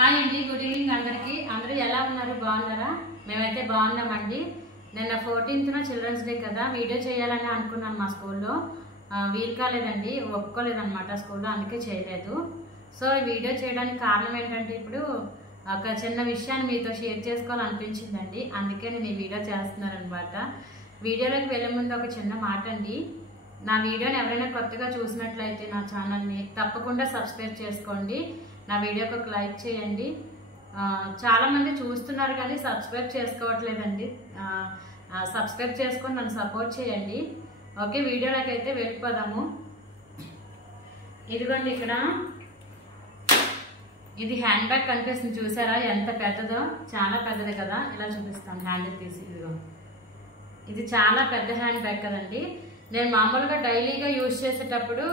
Hi అండి, good evening అందరికీ. అందరూ ఎలా ఉన్నారు? బాగున్నారా? మేమైతే బాగున్నామండి. నిన్న 14th చిల్డ్రన్స్ డే కదా, వీడియో చేయాలని అనుకున్నాను. మా స్కూల్లో వీలు కాలేదండి, ఒప్పుకోలేదన్నమాట స్కూల్లో, అందుకే చేయలేదు. సో ఈ వీడియో చేయడానికి కారణం ఏంటంటే, ఇప్పుడు ఒక చిన్న విషయాన్ని మీతో షేర్ చేసుకోవాలనిపించిందండి, అందుకే నేను ఈ వీడియో చేస్తున్నాను అనమాట. వీడియోలోకి వెళ్ళే ముందు ఒక చిన్న మాట అండి, నా వీడియోని ఎవరైనా కొత్తగా చూసినట్లయితే నా ఛానల్ని తప్పకుండా సబ్స్క్రైబ్ చేసుకోండి. నా వీడియోకి ఒక లైక్ చేయండి. చాలామంది చూస్తున్నారు కానీ సబ్స్క్రైబ్ చేసుకోవట్లేదండి. సబ్స్క్రైబ్ చేసుకొని నన్ను సపోర్ట్ చేయండి. ఓకే, వీడియోలోకి అయితే వెళ్ళిపోదాము. ఇదిగోండి, ఇక్కడ ఇది హ్యాండ్ బ్యాగ్ కనిపిస్తుంది, చూసారా ఎంత పెద్దదో? చాలా పెద్దది కదా. ఇలా చూపిస్తాను, హ్యాండిల్ తీసి. ఇదిగో, ఇది చాలా పెద్ద హ్యాండ్ బ్యాగ్ కదండి. నేను మామూలుగా డైలీగా యూజ్ చేసేటప్పుడు,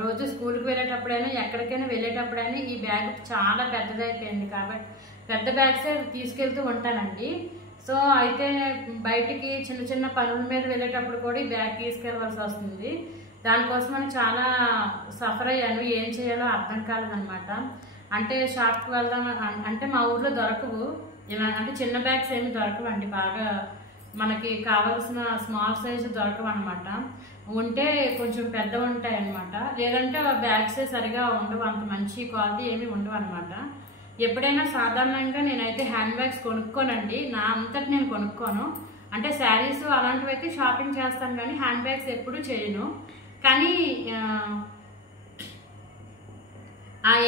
రోజు స్కూల్కి వెళ్ళేటప్పుడైనా ఎక్కడికైనా వెళ్ళేటప్పుడైనా ఈ బ్యాగ్ చాలా పెద్దదైపోయింది కాబట్టి పెద్ద బ్యాగ్సే తీసుకెళ్తూ ఉంటానండి. సో అయితే బయటికి చిన్న చిన్న పనుల మీద వెళ్ళేటప్పుడు కూడా ఈ బ్యాగ్ తీసుకెళ్ళవలసి వస్తుంది. దానికోసమని చాలా సఫర్ అయ్యాను. ఏం చేయాలో అర్థం కాలేదన్నమాట. అంటే షాప్కి వెళ్దాం అంటే మా ఊర్లో దొరకవు ఇలా, అంటే చిన్న బ్యాగ్స్ ఏమి దొరకవండి. బాగా మనకి కావాల్సిన స్మాల్ సైజు దొరకవు అనమాట. ఉంటే కొంచెం పెద్ద ఉంటాయి అనమాట. లేదంటే ఆ బ్యాగ్సే సరిగా ఉండవు, అంత మంచి క్వాలిటీ ఏమి ఉండవు అనమాట. ఎప్పుడైనా సాధారణంగా నేనైతే హ్యాండ్ బ్యాగ్స్ కొనుక్కోనండి, నా అంతటి నేను కొనుక్కోను. అంటే శారీస్ అలాంటివి అయితే షాపింగ్ చేస్తాను కానీ హ్యాండ్ బ్యాగ్స్ ఎప్పుడూ చేయను. కానీ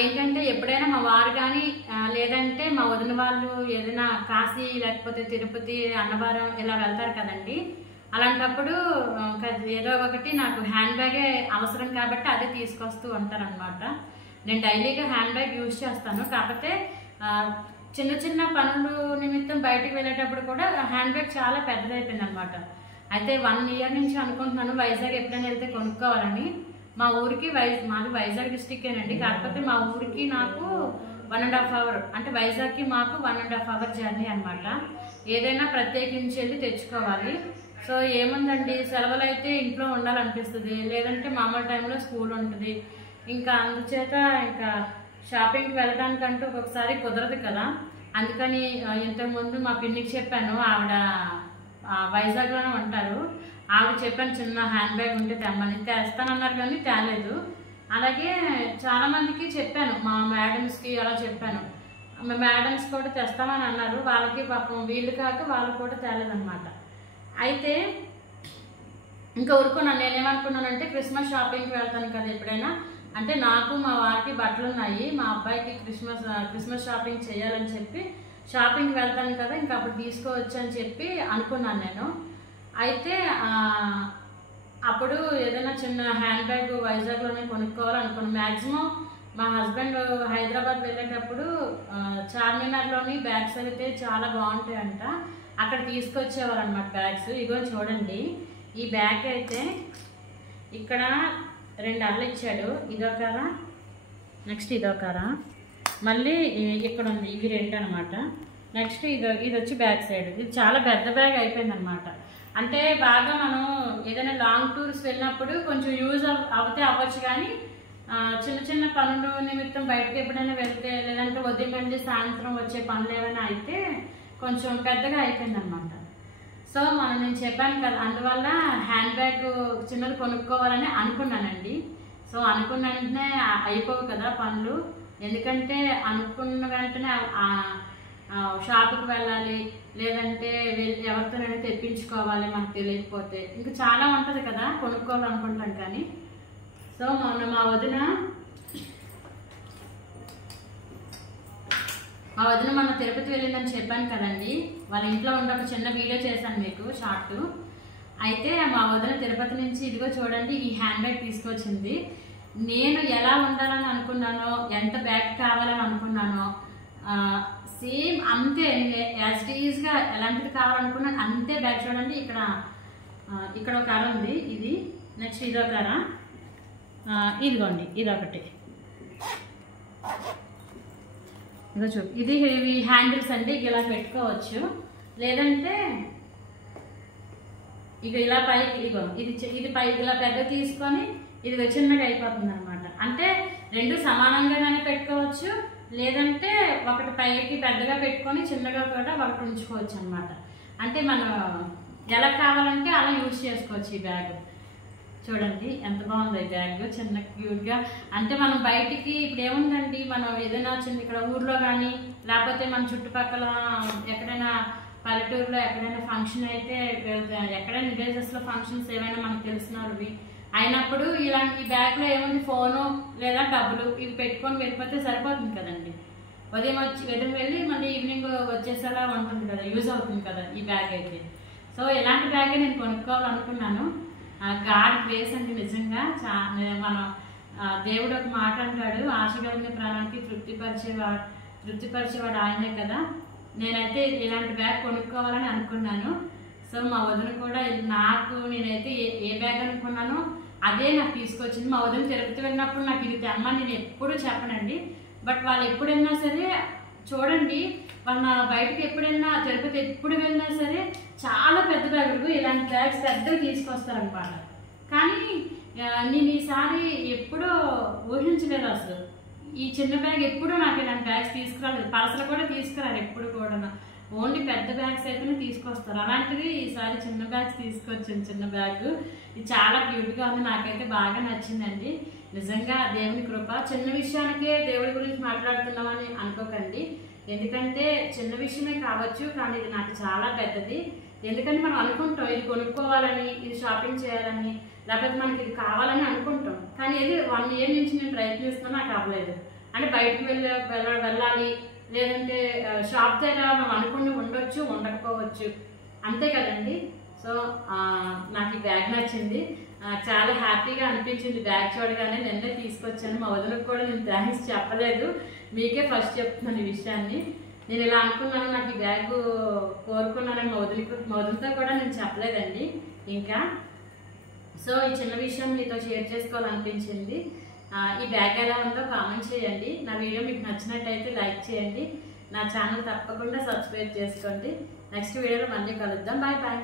ఏంటంటే ఎప్పుడైనా మా వారు కానీ లేదంటే మా వదిన వాళ్ళు ఏదైనా కాశీ లేకపోతే తిరుపతి అన్నవరం ఇలా వెళ్తారు కదండి, అలాంటప్పుడు ఏదో ఒకటి నాకు హ్యాండ్ బ్యాగే అవసరం కాబట్టి అదే తీసుకొస్తూ ఉంటారనమాట. నేను డైలీగా హ్యాండ్ బ్యాగ్ యూజ్ చేస్తాను, కాకపోతే చిన్న చిన్న పనులు నిమిత్తం బయటకు వెళ్ళేటప్పుడు కూడా హ్యాండ్ బ్యాగ్ చాలా పెద్దదైపోయింది అనమాట. అయితే 1 year నుంచి అనుకుంటున్నాను వైజాగ్ ఎప్పుడైనా వెళ్తే కొనుక్కోవాలని. మా ఊరికి మాది వైజాగ్ డిస్టిక్కేనండి, కాకపోతే మా ఊరికి నాకు 1.5 hour, అంటే వైజాగ్కి మాకు 1.5 hour జర్నీ అనమాట. ఏదైనా ప్రత్యేకించి వెళ్ళి తెచ్చుకోవాలి. సో ఏముందండి, సెలవులు అయితే ఇంట్లో ఉండాలనిపిస్తుంది, లేదంటే మామూలు టైంలో స్కూల్ ఉంటుంది. ఇంకా అందుచేత ఇంకా షాపింగ్కి వెళ్ళడానికంటూ ఒక్కొక్కసారి కుదరదు కదా. అందుకని ఇంతకుముందు మా పిన్నికి చెప్పాను, ఆవిడ వైజాగ్లోనే ఉంటారు, ఆవిడ చెప్పాను చిన్న హ్యాండ్ బ్యాగ్ ఉంటే తెమ్మని. తెస్తానన్నారు కానీ తేలేదు. అలాగే చాలామందికి చెప్పాను, మా మేడమ్స్కి అలా చెప్పాను. మా మేడమ్స్ కూడా తెస్తామని అన్నారు, వాళ్ళకి పాపం వీళ్ళు కాక వాళ్ళు కూడా తేలేదన్నమాట. అయితే ఇంకా ఊరుకున్నాను. నేనేమనుకున్నానంటే క్రిస్మస్ షాపింగ్కి వెళ్తాను కదా ఎప్పుడైనా, అంటే నాకు మా వారికి బట్టలు ఉన్నాయి, మా అబ్బాయికి క్రిస్మస్ షాపింగ్ చేయాలని చెప్పి షాపింగ్కి వెళ్తాను కదా, ఇంకా అప్పుడు తీసుకోవచ్చు అని చెప్పి అనుకున్నాను నేను. అయితే అప్పుడు ఏదైనా చిన్న హ్యాండ్ బ్యాగ్ వైజాగ్లోనే కొనుక్కోవాలనుకున్నాను. మ్యాక్సిమం మా హస్బెండ్ హైదరాబాద్ వెళ్ళేటప్పుడు చార్మినార్లోని బ్యాగ్స్ అయితే చాలా బాగుంటాయంట, అక్కడ తీసుకొచ్చేవారు అనమాట బ్యాగ్స్. ఇగో చూడండి, ఈ బ్యాగ్ అయితే ఇక్కడ 2 అరలు ఇచ్చాడు, ఇదొకరా, నెక్స్ట్ ఇదొకరా, మళ్ళీ ఇక్కడ ఉంది, ఇవి 2 అనమాట. నెక్స్ట్ ఇది వచ్చి బ్యాక్ సైడ్. ఇది చాలా పెద్ద బ్యాగ్ అయిపోయింది అనమాట. అంటే బాగా మనం ఏదైనా లాంగ్ టూర్స్ వెళ్ళినప్పుడు కొంచెం యూజ్ అవుతే అవ్వచ్చు, కానీ చిన్న చిన్న పనులు నిమిత్తం బయటకు ఎప్పుడైనా వెళ్తే, లేదంటే ఉదయం నుండి సాయంత్రం వచ్చే పనులు ఏమైనా అయితే కొంచెం పెద్దగా అయిపోయింది అనమాట. సో నేను చెప్పాను కదా, అందువల్ల హ్యాండ్ బ్యాగ్ చిన్నది కొనుక్కోవాలని అనుకున్నానండి. సో అనుకున్న వెంటనే అయిపోవు కదా పనులు, ఎందుకంటే అనుకున్న వెంటనే షాపుకి వెళ్ళాలి, లేదంటే ఎవరితోనైనా తెప్పించుకోవాలి మనకు తెలియకపోతే, ఇంకా చాలా ఉంటుంది కదా కొనుక్కోవాలనుకుంటాం కానీ. సో మా వదిన మన తిరుపతి వెళ్ళిందని చెప్పాను కదండి, వాళ్ళ ఇంట్లో ఉండే ఒక చిన్న వీడియో చేశాను మీకు షార్ట్. అయితే మా వదిన తిరుపతి నుంచి ఇదిగో చూడండి ఈ హ్యాండ్ బ్యాగ్ తీసుకొచ్చింది. నేను ఎలా ఉండాలని అనుకున్నానో, ఎంత బ్యాగ్ కావాలని అనుకున్నానో సేమ్ అంతే, యాజ్ ఇట్ ఈజ్గా ఎలాంటిది కావాలనుకున్నాను అంతే బ్యాగ్. చూడండి, ఇక్కడ ఒక అర ఉంది, ఇది నెక్స్ట్ ఇదొక అర, ఇదిగోండి ఇదొకటి, ఇదో ఇది హ్యాండిల్స్ అండి, ఇలా పెట్టుకోవచ్చు, లేదంటే ఇక ఇలా పైకి, ఇగో ఇది పైకి ఇలా పెద్ద తీసుకొని ఇది చిన్నగా అయిపోతుంది అనమాట. అంటే 2 సమానంగానే పెట్టుకోవచ్చు, లేదంటే ఒకటి పైకి పెద్దగా పెట్టుకొని చిన్నగా కూడా ఒకటి ఉంచుకోవచ్చు అనమాట. అంటే మనం ఎలా కావాలంటే అలా యూజ్ చేసుకోవచ్చు ఈ బ్యాగ్. చూడండి ఎంత బాగుంది ఈ బ్యాగ్, చిన్న క్యూట్గా. అంటే మనం బయటికి ఇప్పుడు ఏముందండి, మనం ఏదైనా చిన్న ఇక్కడ ఊర్లో కానీ లేకపోతే మన చుట్టుపక్కల ఎక్కడైనా పల్లెటూరులో ఎక్కడైనా ఫంక్షన్ అయితే ఎక్కడైనా విలేజెస్లో ఫంక్షన్స్ ఏమైనా మనకు తెలిసిన వాళ్ళవి అయినప్పుడు ఇలాంటి బ్యాగ్లో ఏముంది, ఫోను లేదా డబ్బులు ఇవి పెట్టుకొని వెళ్ళిపోతే సరిపోతుంది కదండి. ఉదయం వెళ్ళి మళ్ళీ ఈవినింగ్ వచ్చేసేలా ఉంటుంది కదా, యూజ్ అవుతుంది కదా ఈ బ్యాగ్ అయితే. సో ఇలాంటి బ్యాగే నేను కొనుక్కోవాలనుకున్నాను. గాడ్ గ్రేస్ అంటే నిజంగా మనం దేవుడు ఒక మాట అంటాడు, ఆశ కలిగిన ప్రాణానికి తృప్తిపరిచేవాడు ఆయనే కదా. నేనైతే ఇలాంటి బ్యాగ్ కొనుక్కోవాలని అనుకున్నాను. సో మా వదిన కూడా నేనైతే ఏ బ్యాగ్ అనుకున్నానో అదే నాకు తీసుకొచ్చింది. మా వదిన తిరుపతి వెళ్ళినప్పుడు నాకు ఇది తెమ్మని నేను ఎప్పుడూ చెప్పనండి. బట్ వాళ్ళు ఎప్పుడైనా సరే చూడండి, వాళ్ళ బయటకు ఎప్పుడైనా తిరుపతి ఎప్పుడు వెళ్ళినా సరే చాలా పెద్ద బ్యాగులు ఇలాంటి బ్యాగ్స్ పెద్దగా తీసుకొస్తారనమాట. కానీ నేను ఈసారి ఎప్పుడూ ఊహించలేదు అసలు. ఈ చిన్న బ్యాగ్ ఎప్పుడూ నాకు ఇలాంటి బ్యాగ్స్ తీసుకురాలేదు, పర్సలు కూడా తీసుకురారు ఎప్పుడు కూడా. ఓన్లీ పెద్ద బ్యాగ్స్ అయితేనే తీసుకొస్తారు. అలాంటివి ఈసారి చిన్న బ్యాగ్స్ తీసుకొచ్చింది, చిన్న బ్యాగ్. ఇది చాలా క్యూట్గా ఉంది, నాకైతే బాగా నచ్చిందండి. నిజంగా దేవుని కృప. చిన్న విషయానికే దేవుడి గురించి మాట్లాడుతున్నామని అనుకోకండి, ఎందుకంటే చిన్న విషయమే కావచ్చు కానీ ఇది నాకు చాలా పెద్దది. ఎందుకంటే మనం అనుకుంటాం ఇది కొనుక్కోవాలని, ఇది షాపింగ్ చేయాలని, లేకపోతే మనకి ఇది కావాలని అనుకుంటాం. కానీ ఇది 1 ఇయర్ నుంచి నేను ప్రయత్నిస్తున్నా, నాకు అవ్వలేదు. అంటే బయటకు వెళ్ళాలి, లేదంటే షాప్ దగ్గర మనం అనుకుని ఉండొచ్చు, ఉండకపోవచ్చు, అంతే కదండి. సో నాకు ఈ బ్యాగ్ నచ్చింది, చాలా హ్యాపీగా అనిపించింది బ్యాగ్ చూడగానే. నిన్నే తీసుకొచ్చాను. మా వదినకు కూడా నేను థ్యాంక్స్ చెప్పలేదు, మీకే ఫస్ట్ చెప్తున్నాను ఈ విషయాన్ని. నేను ఇలా అనుకున్నాను, నాకు ఈ బ్యాగ్ కోరుకున్నానని మా వదినతో కూడా నేను చెప్పలేదండి ఇంకా. సో ఈ చిన్న విషయం మీతో షేర్ చేసుకోవాలనిపించింది. ఈ బ్యాగ్ ఎలా ఉందో కామెంట్ చేయండి. నా వీడియో మీకు నచ్చినట్టయితే లైక్ చేయండి. నా ఛానల్ తప్పకుండా సబ్స్క్రైబ్ చేసుకోండి. నెక్స్ట్ వీడియోలో మళ్ళీ కలుద్దాం. Bye bye.